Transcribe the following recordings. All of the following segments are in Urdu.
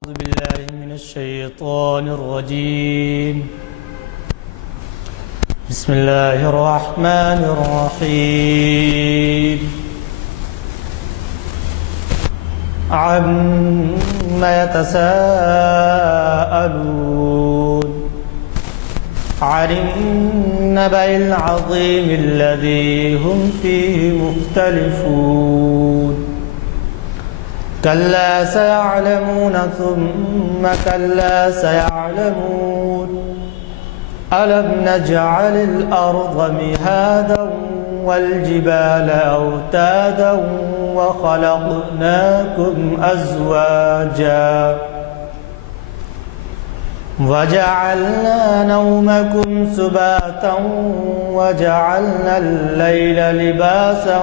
أعوذ بالله من الشيطان الرجيم. بسم الله الرحمن الرحيم. عما يتساءلون عن النبأ العظيم الذي هم فيه مختلفون كلا سيعلمون ثم كلا سيعلمون ألم نجعل الأرض مهادا والجبال أوتادا وخلقناكم أزواجا وجعلنا نومكم سباتا وجعلنا الليل لباسا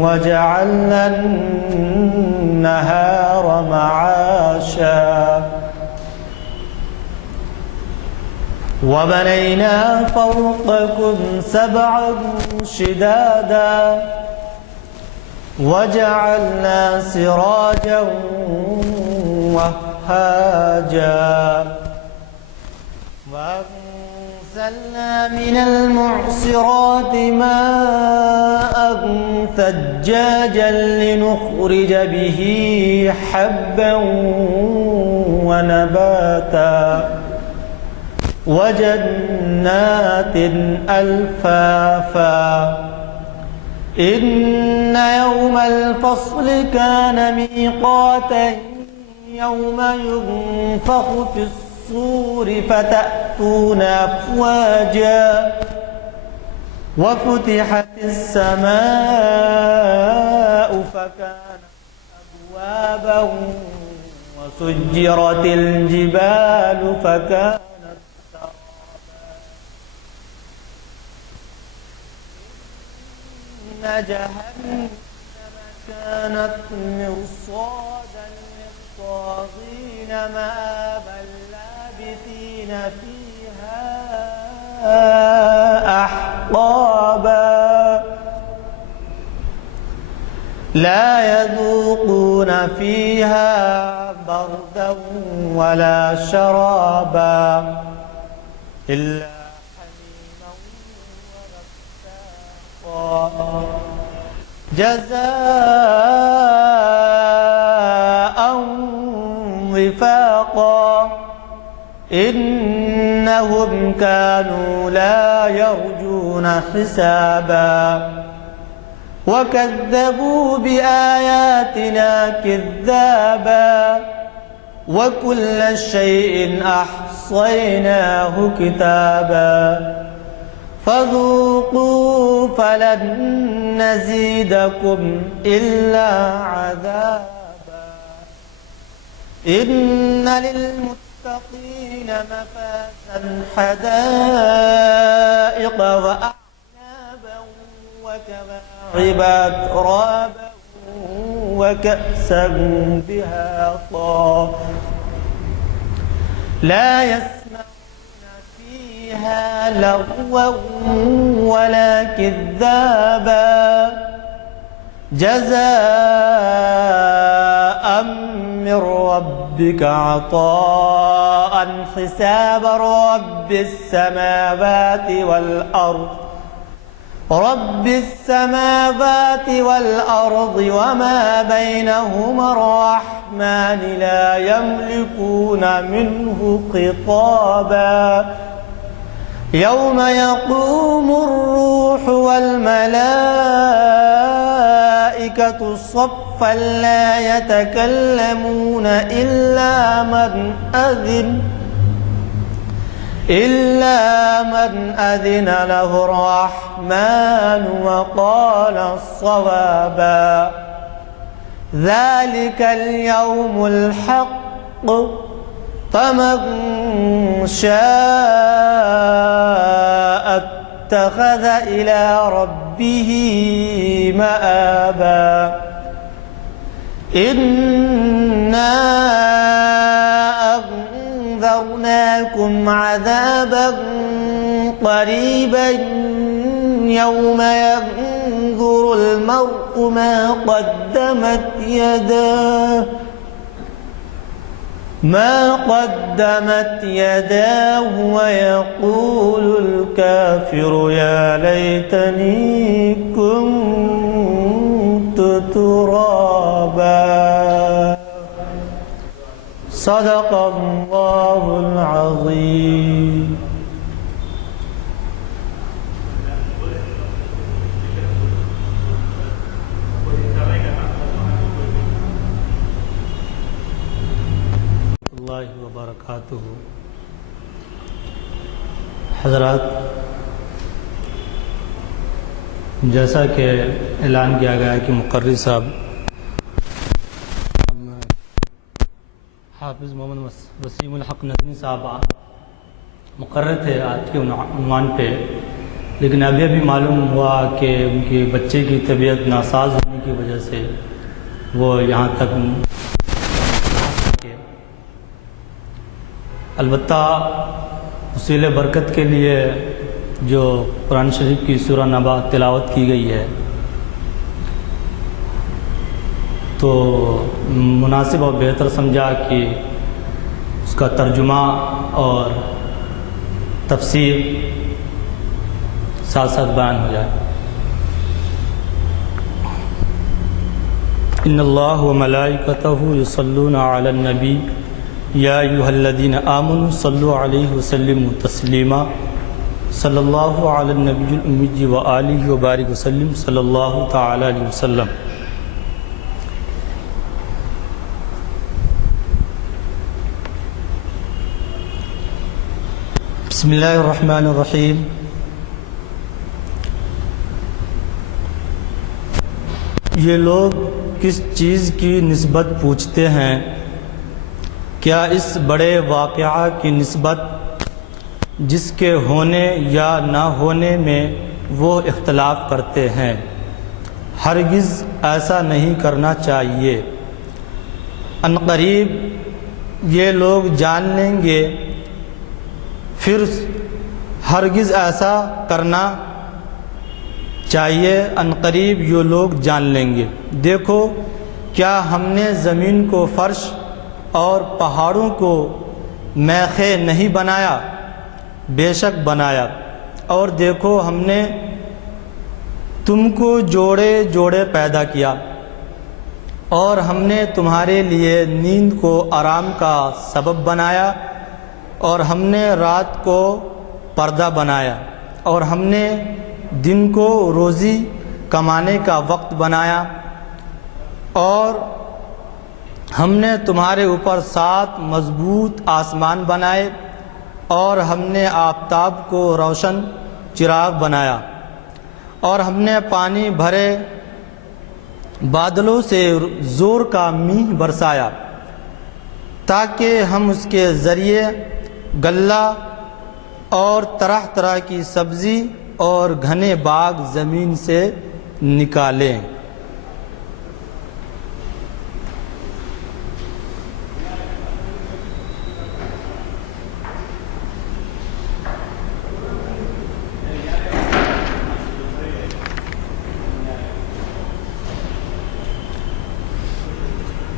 وجعلنا النهار معاشا وبنينا فوقكم سبعا شدادا وجعلنا سراجا وهاجا وأنزلنا من المعصرات ماء ثجاجا لنخرج به حبا ونباتا وجنات ألفافا إن يوم الفصل كان ميقاتا يوم ينفخ في الصور فتأتون أفواجا وفتحت السماء فكانت أبوابا وسجرت الجبال فكانت إن جهنم كانت مرصادا للطاغين مآبا لابثين فيها أحقابا لا يذوقون فيها بردا ولا شرابا إلا حميما وغساقا جزاء وفاقا إنهم كانوا لا يرجون حسابا وكذبوا بآياتنا كذابا وكل شيء أحصيناه كتابا فذوقوا فلن نزيدكم إلا عذابا إن للمتقين مفازا حدائق وأعنابا وكواعب أترابا وكأسا دهاقا لا يسمعون فيها لغوا ولا كذابا جزاء من ربك عطاء حسابا رب السماوات والأرض وما بينهما الرحمن لا يملكون منه خطابا يوم يقوم الروح والملائكة صفا لا يتكلمون إلا من أذن له الرحمن وقال صوابا ذلك اليوم الحق فمن شاء اتخذ إلى ربه مآبا إنا أنذرناكم عذابا قريبا يوم ينظر المرء ما قدمت يداه ما قدمت يداه ويقول الكافر يا ليتني كنت ترابا صدق الله العظيم. اللہ وبرکاتہ. حضرات، جیسا کہ اعلان کیا گیا ہے کہ مقرر صاحب حافظ محمد وسیم الحق ندوی صاحب مقرر تھے آج کے عنوان پہ، لیکن ابھی معلوم ہوا کہ ان کے بچے کی طبیعت ناساز ہونے کی وجہ سے وہ یہاں تک. البتہ وسیلہ برکت کے لیے جو قرآن شریف کی سورہ نبا تلاوت کی گئی ہے تو مناسب اور بہتر سمجھا کہ اس کا ترجمہ اور تفسیر ساتھ ساتھ بیان ہو جائے. ان اللہ وملائکتہ یصلون علی النبی یا ایھا الذین آمنوا صلوا علیہ وسلموا تسلیما صلی اللہ علی النبی الامی وآلہ وبارک وسلم صلی اللہ تعالی علیہ وسلم. بسم اللہ الرحمن الرحیم. یہ لوگ کس چیز کی نسبت پوچھتے ہیں؟ کیا اس بڑے واقعہ کی نسبت جس کے ہونے یا نہ ہونے میں وہ اختلاف کرتے ہیں؟ ہرگز ایسا نہیں کرنا چاہیے. عنقریب یہ لوگ جان لیں گے، پھر ہرگز ایسا کرنا چاہیے. عنقریب یہ لوگ جان لیں گے. دیکھو کیا ہم نے زمین کو فرش اور پہاڑوں کو میخیں نہیں بنایا؟ بے شک بنایا. اور دیکھو ہم نے تم کو جوڑے جوڑے پیدا کیا، اور ہم نے تمہارے لیے نیند کو آرام کا سبب بنایا، اور ہم نے رات کو پردہ بنایا، اور ہم نے دن کو روزی کمانے کا وقت بنایا، اور ہم نے تمہارے اوپر 7 مضبوط آسمان بنائے، اور ہم نے آفتاب کو روشن چراغ بنایا، اور ہم نے پانی بھرے بادلوں سے زور کا میںہ برسایا تاکہ ہم اس کے ذریعے غلہ اور طرح طرح کی سبزی اور گھنے باغ زمین سے نکالیں.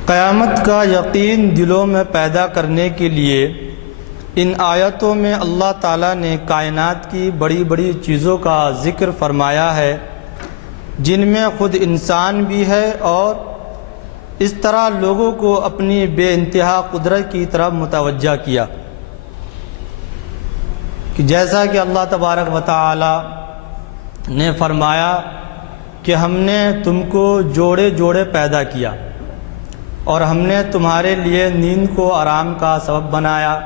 قیامت کا یقین دلوں میں پیدا کرنے کے لیے ان آیتوں میں اللہ تعالیٰ نے کائنات کی بڑی بڑی چیزوں کا ذکر فرمایا ہے، جن میں خود انسان بھی ہے، اور اس طرح لوگوں کو اپنی بے انتہا قدرت کی طرف متوجہ کیا کہ جیسا کہ اللہ تبارک و تعالی نے فرمایا کہ ہم نے تم کو جوڑے جوڑے پیدا کیا، اور ہم نے تمہارے لیے نیند کو آرام کا سبب بنایا.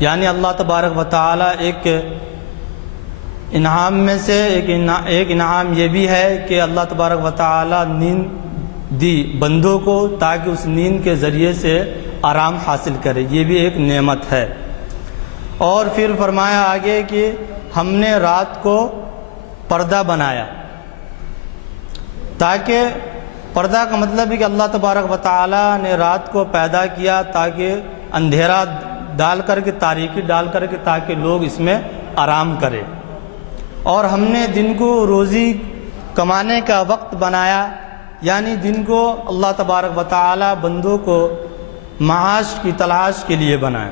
یعنی اللہ تبارک و تعالی ایک انعام میں سے ایک انعام یہ بھی ہے کہ اللہ تبارک و تعالی نیند دی بندوں کو تاکہ اس نیند کے ذریعے سے آرام حاصل کرے، یہ بھی ایک نعمت ہے. اور پھر فرمایا آگے کہ ہم نے رات کو پردہ بنایا، تاکہ پردہ کا مطلب ہے کہ اللہ تبارک و تعالی نے رات کو پیدا کیا تاکہ اندھیرا ڈال کر کے، تاریکی ڈال کر کے، تاکہ لوگ اس میں آرام کریں. اور ہم نے دن کو روزی کمانے کا وقت بنایا، یعنی دن کو اللہ تبارک و تعالی بندوں کو معاش کی تلاش کے لیے بنائے۔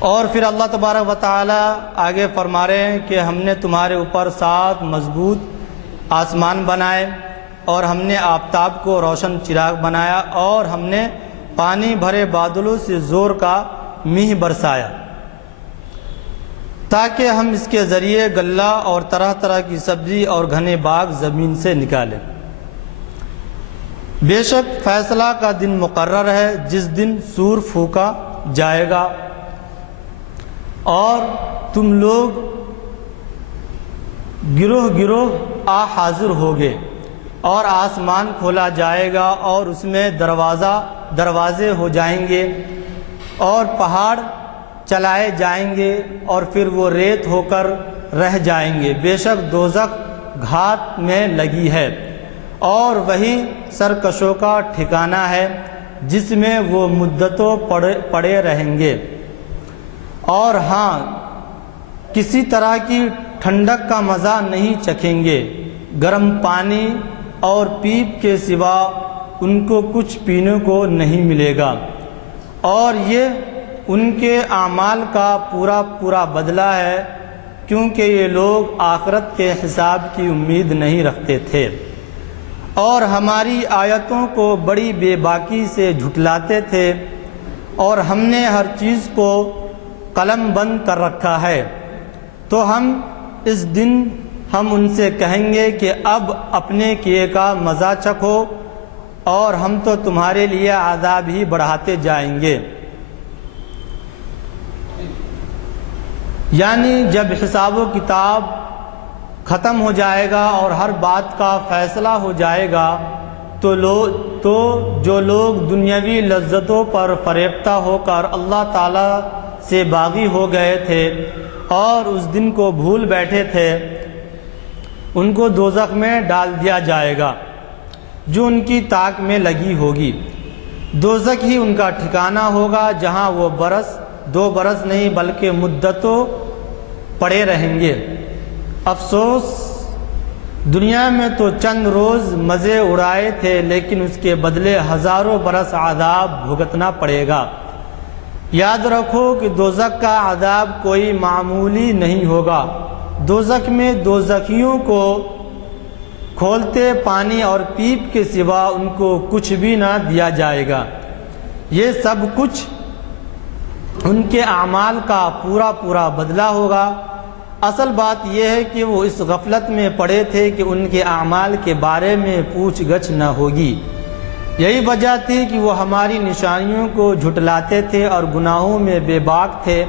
اور پھر اللہ تبارک و تعالی آگے فرما رہے ہیں کہ ہم نے تمہارے اوپر 7 مضبوط آسمان بنائے، اور ہم نے آفتاب کو روشن چراغ بنایا، اور ہم نے پانی بھرے بادلوں سے زور کا میہ برسایا، تاکہ ہم اس کے ذریعے غلہ اور طرح طرح کی سبزی اور گھنے باغ زمین سے نکالیں۔ بے شک فیصلہ کا دن مقرر ہے، جس دن سور پھونکا جائے گا اور تم لوگ گروہ گروہ حاضر ہوگے، اور آسمان کھولا جائے گا اور اس میں دروازے ہو جائیں گے، اور پہاڑ چلائے جائیں گے، اور پھر وہ ریت ہو کر رہ جائیں گے۔ بے شک دوزخ گھات میں لگی ہے، اور وہی سرکشوں کا ٹھکانہ ہے، جس میں وہ مدتوں پڑے رہیں گے۔ اور ہاں، کسی طرح کی ٹھنڈک کا مزہ نہیں چکھیں گے، گرم پانی اور پیپ کے سوا ان کو کچھ پینے کو نہیں ملے گا، اور یہ ان کے اعمال کا پورا بدلہ ہے، کیونکہ یہ لوگ آخرت کے حساب کی امید نہیں رکھتے تھے، اور ہماری آیتوں کو بڑی بے باکی سے جھٹلاتے تھے، اور ہم نے ہر چیز کو قلم بند کر رکھا ہے۔ تو اس دن ہم ان سے کہیں گے کہ اب اپنے کیے کا مزہ چکھو، اور ہم تو تمہارے لیے عذاب ہی بڑھاتے جائیں گے۔ یعنی جب حساب و کتاب ختم ہو جائے گا اور ہر بات کا فیصلہ ہو جائے گا، تو جو لوگ دنیاوی لذتوں پر فریفتہ ہو کر اللہ تعالیٰ سے باغی ہو گئے تھے اور اس دن کو بھول بیٹھے تھے، ان کو دوزخ میں ڈال دیا جائے گا، جو ان کی تاک میں لگی ہوگی۔ دوزخ ہی ان کا ٹھکانہ ہوگا، جہاں وہ 2 برس نہیں بلکہ مدتوں پڑے رہیں گے۔ افسوس، دنیا میں تو چند روز مزے اڑائے تھے، لیکن اس کے بدلے ہزاروں برس عذاب بھگتنا پڑے گا۔ یاد رکھو کہ دوزخ کا عذاب کوئی معمولی نہیں ہوگا۔ دوزخ میں دوزخیوں کو کھولتے پانی اور پیپ کے سوا ان کو کچھ بھی نہ دیا جائے گا۔ یہ سب کچھ ان کے اعمال کا پورا بدلہ ہوگا۔ اصل بات یہ ہے کہ وہ اس غفلت میں پڑے تھے کہ ان کے اعمال کے بارے میں پوچھ گچھ نہ ہوگی۔ یہی وجہ تھی کہ وہ ہماری نشانیوں کو جھٹلاتے تھے اور گناہوں میں بے باک تھے،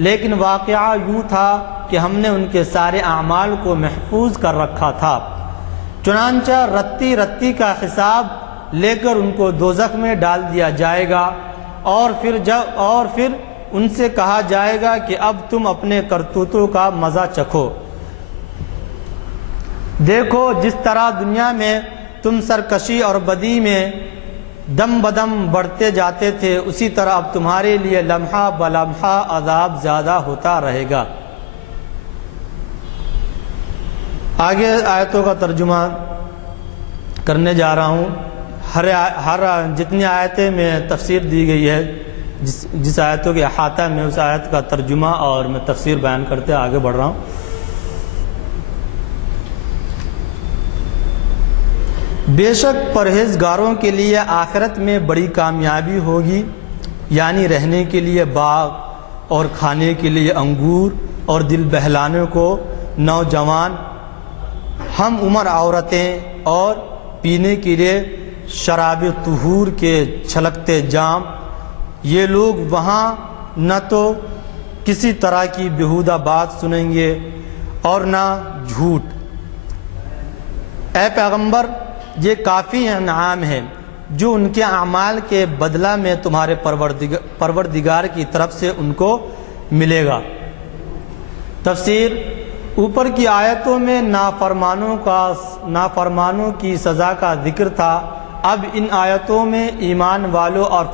لیکن واقعہ یوں تھا کہ ہم نے ان کے سارے اعمال کو محفوظ کر رکھا تھا۔ چنانچہ رتی کا حساب لے کر ان کو دوزخ میں ڈال دیا جائے گا، اور پھر ان سے کہا جائے گا کہ اب تم اپنے کرتوتوں کا مزہ چکھو۔ دیکھو، جس طرح دنیا میں تم سرکشی اور بدی میں دم بدم بڑھتے جاتے تھے، اسی طرح اب تمہارے لیے لمحہ بلمحہ عذاب زیادہ ہوتا رہے گا۔ آگے آیتوں کا ترجمہ کرنے جا رہا ہوں۔ ہر جتنی آیتیں میں تفسیر دی گئی ہے، جس آیتوں کے احاطہ میں اس آیت کا ترجمہ اور میں تفسیر بیان کرتے آگے بڑھ رہا ہوں۔ بے شک پرہیزگاروں کے لیے آخرت میں بڑی کامیابی ہوگی، یعنی رہنے کے لیے باغ اور کھانے کے لیے انگور اور دل بہلانے کو نوجوان ہم عمر عورتیں اور پینے کے لیے شراب طہور کے چھلکتے جام۔ یہ لوگ وہاں نہ تو کسی طرح کی بیہودہ بات سنیں گے اور نہ جھوٹ۔ اے پیغمبر، یہ کافی انعام ہے جو ان کے اعمال کے بدلہ میں تمہارے پروردگار کی طرف سے ان کو ملے گا۔ تفسیر: اوپر کی آیتوں میں نافرمانوں کی سزا کا ذکر تھا، اب ان آیتوں میں ایمان والوں اور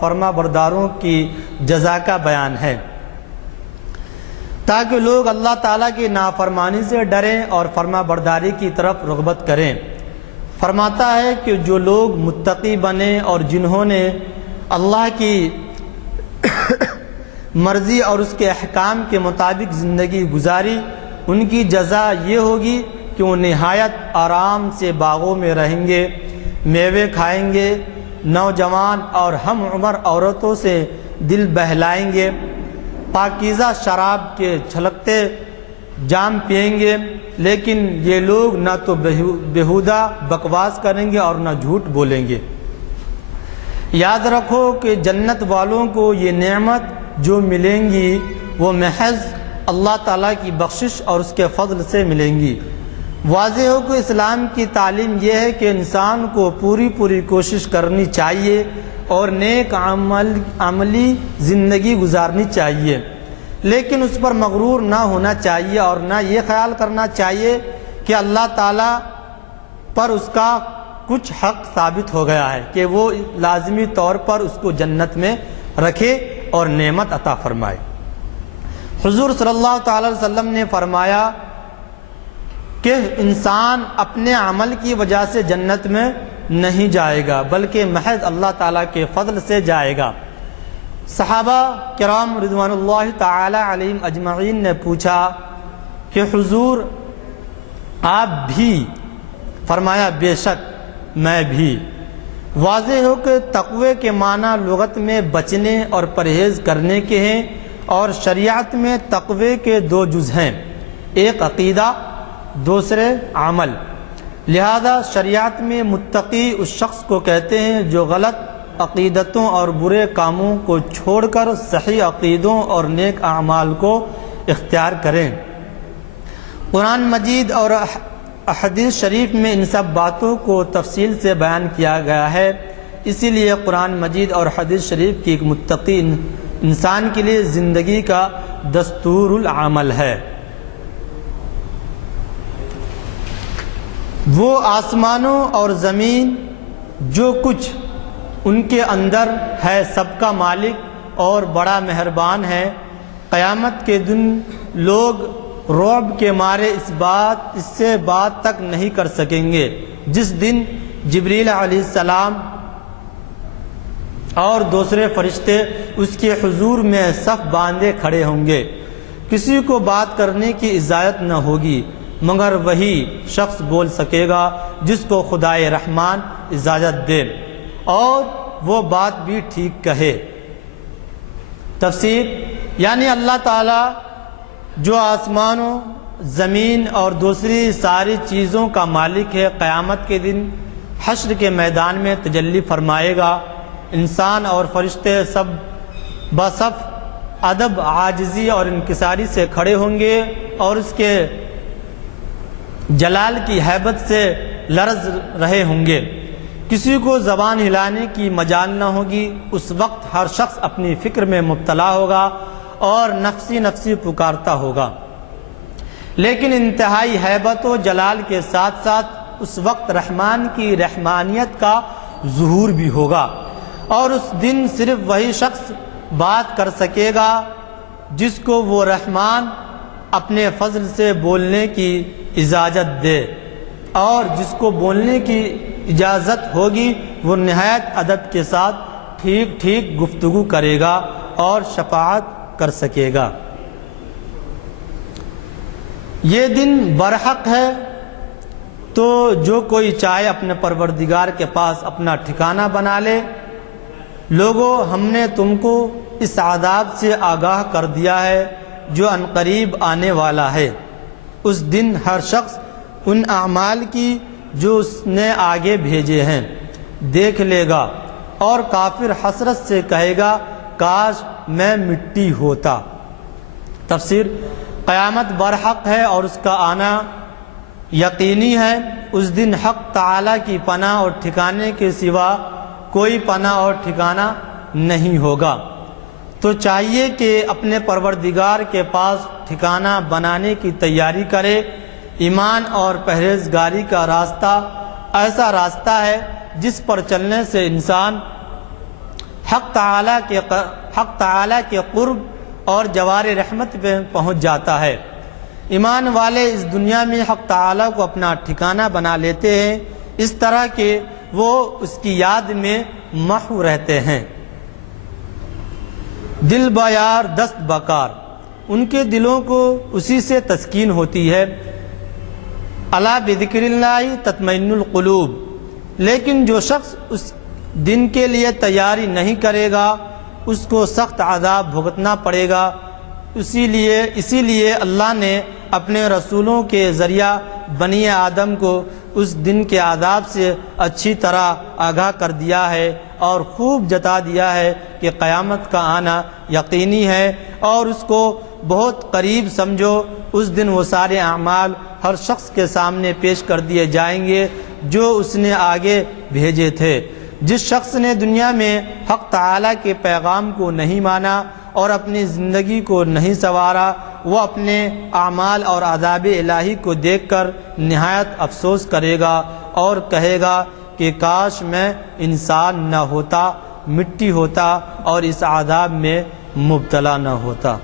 فرما برداروں کی جزا کا بیان ہے، تاکہ لوگ اللہ تعالیٰ کی نافرمانی سے ڈریں اور فرما برداری کی طرف رغبت کریں۔ فرماتا ہے کہ جو لوگ متقی بنے اور جنہوں نے اللہ کی مرضی اور اس کے احکام کے مطابق زندگی گزاری، ان کی جزا یہ ہوگی کہ وہ نہایت آرام سے باغوں میں رہیں گے، میوے کھائیں گے، نوجوان اور ہم عمر عورتوں سے دل بہلائیں گے، پاکیزہ شراب کے چھلکتے جام پئیں گے، لیکن یہ لوگ نہ تو بیہودہ بکواس کریں گے اور نہ جھوٹ بولیں گے۔ یاد رکھو کہ جنت والوں کو یہ نعمت جو ملیں گی وہ محض اللہ تعالیٰ کی بخشش اور اس کے فضل سے ملیں گی۔ واضح ہو کہ اسلام کی تعلیم یہ ہے کہ انسان کو پوری کوشش کرنی چاہیے اور نیک عملی زندگی گزارنی چاہیے، لیکن اس پر مغرور نہ ہونا چاہیے اور نہ یہ خیال کرنا چاہیے کہ اللہ تعالیٰ پر اس کا کچھ حق ثابت ہو گیا ہے کہ وہ لازمی طور پر اس کو جنت میں رکھے اور نعمت عطا فرمائے۔ حضور صلی اللہ تعالی وسلم نے فرمایا کہ انسان اپنے عمل کی وجہ سے جنت میں نہیں جائے گا بلکہ محض اللہ تعالیٰ کے فضل سے جائے گا۔ صحابہ کرام رضوان اللہ تعالی علیہم اجمعین نے پوچھا کہ حضور آپ بھی؟ فرمایا بے شک میں بھی۔ واضح ہو کہ تقوی کے معنی لغت میں بچنے اور پرہیز کرنے کے ہیں، اور شریعت میں تقوی کے دو جز ہیں، ایک عقیدہ، دوسرے عمل۔ لہذا شریعت میں متقی اس شخص کو کہتے ہیں جو غلط عقیدتوں اور برے کاموں کو چھوڑ کر صحیح عقیدوں اور نیک اعمال کو اختیار کریں۔ قرآن مجید اور احادیث شریف میں ان سب باتوں کو تفصیل سے بیان کیا گیا ہے، اسی لیے قرآن مجید اور حدیث شریف کی ایک متقی انسان کے لیے زندگی کا دستور العمل ہے۔ وہ آسمانوں اور زمین جو کچھ ان کے اندر ہے سب کا مالک اور بڑا مہربان ہے۔ قیامت کے دن لوگ رعب کے مارے اس سے بات تک نہیں کر سکیں گے جس دن جبریل علیہ السلام اور دوسرے فرشتے اس کے حضور میں صف باندھے کھڑے ہوں گے۔ کسی کو بات کرنے کی اجازت نہ ہوگی مگر وہی شخص بول سکے گا جس کو خدائے رحمان اجازت دے اور وہ بات بھی ٹھیک کہے۔ تفسیر یعنی اللہ تعالیٰ جو آسمانوں، زمین اور دوسری ساری چیزوں کا مالک ہے، قیامت کے دن حشر کے میدان میں تجلی فرمائے گا۔ انسان اور فرشتے سب بصف ادب، عاجزی اور انکساری سے کھڑے ہوں گے اور اس کے جلال کی ہیبت سے لرز رہے ہوں گے۔ کسی کو زبان ہلانے کی مجال نہ ہوگی۔ اس وقت ہر شخص اپنی فکر میں مبتلا ہوگا اور نفسی پکارتا ہوگا، لیکن انتہائی ہیبت و جلال کے ساتھ ساتھ اس وقت رحمان کی رحمانیت کا ظہور بھی ہوگا، اور اس دن صرف وہی شخص بات کر سکے گا جس کو وہ رحمان اپنے فضل سے بولنے کی اجازت دے، اور جس کو بولنے کی اجازت ہوگی وہ نہایت ادب کے ساتھ ٹھیک گفتگو کرے گا اور شفاعت کر سکے گا۔ یہ دن برحق ہے تو جو کوئی چاہے اپنے پروردگار کے پاس اپنا ٹھکانہ بنا لے۔ لوگوں، ہم نے تم کو اس عذاب سے آگاہ کر دیا ہے جو عنقریب آنے والا ہے۔ اس دن ہر شخص ان اعمال کی جو اس نے آگے بھیجے ہیں دیکھ لے گا، اور کافر حسرت سے کہے گا کاش میں مٹی ہوتا۔ تفسیر قیامت برحق ہے اور اس کا آنا یقینی ہے۔ اس دن حق تعالی کی پناہ اور ٹھکانے کے سوا کوئی پناہ اور ٹھکانہ نہیں ہوگا، تو چاہیے کہ اپنے پروردگار کے پاس ٹھکانہ بنانے کی تیاری کرے۔ ایمان اور پرہیزگاری کا راستہ ایسا راستہ ہے جس پر چلنے سے انسان حق تعالی کے قرب اور جوار رحمت پہ پہنچ جاتا ہے۔ ایمان والے اس دنیا میں حق تعالی کو اپنا ٹھکانہ بنا لیتے ہیں، اس طرح کہ وہ اس کی یاد میں محو رہتے ہیں۔ دل بیار دست بکار، ان کے دلوں کو اسی سے تسکین ہوتی ہے۔ الا بذکر اللہ تطمئن القلوب، لیکن جو شخص اس دن کے لیے تیاری نہیں کرے گا اس کو سخت عذاب بھگتنا پڑے گا۔ اسی لیے اللہ نے اپنے رسولوں کے ذریعہ بنی آدم کو اس دن کے عذاب سے اچھی طرح آگاہ کر دیا ہے اور خوب جتا دیا ہے کہ قیامت کا آنا یقینی ہے اور اس کو بہت قریب سمجھو۔ اس دن وہ سارے اعمال ہر شخص کے سامنے پیش کر دیے جائیں گے جو اس نے آگے بھیجے تھے۔ جس شخص نے دنیا میں حق تعالیٰ کے پیغام کو نہیں مانا اور اپنی زندگی کو نہیں سنوارا، وہ اپنے اعمال اور عذاب الہی کو دیکھ کر نہایت افسوس کرے گا اور کہے گا کہ کاش میں انسان نہ ہوتا، مٹی ہوتا اور اس عذاب میں مبتلا نہ ہوتا۔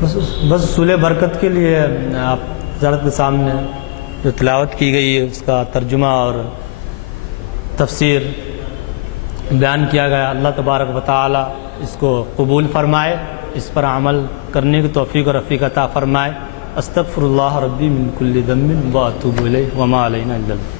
بس اصول برکت کے لیے آپ حضرت کے سامنے جو تلاوت کی گئی ہے اس کا ترجمہ اور تفسیر بیان کیا گیا، اللہ تبارک و تعالی اس کو قبول فرمائے، اس پر عمل کرنے کی توفیق و رفیق عطا فرمائے۔ استغفر اللہ ربی من کل ذنب واتوب الیہ وما علینا الا البلاغ۔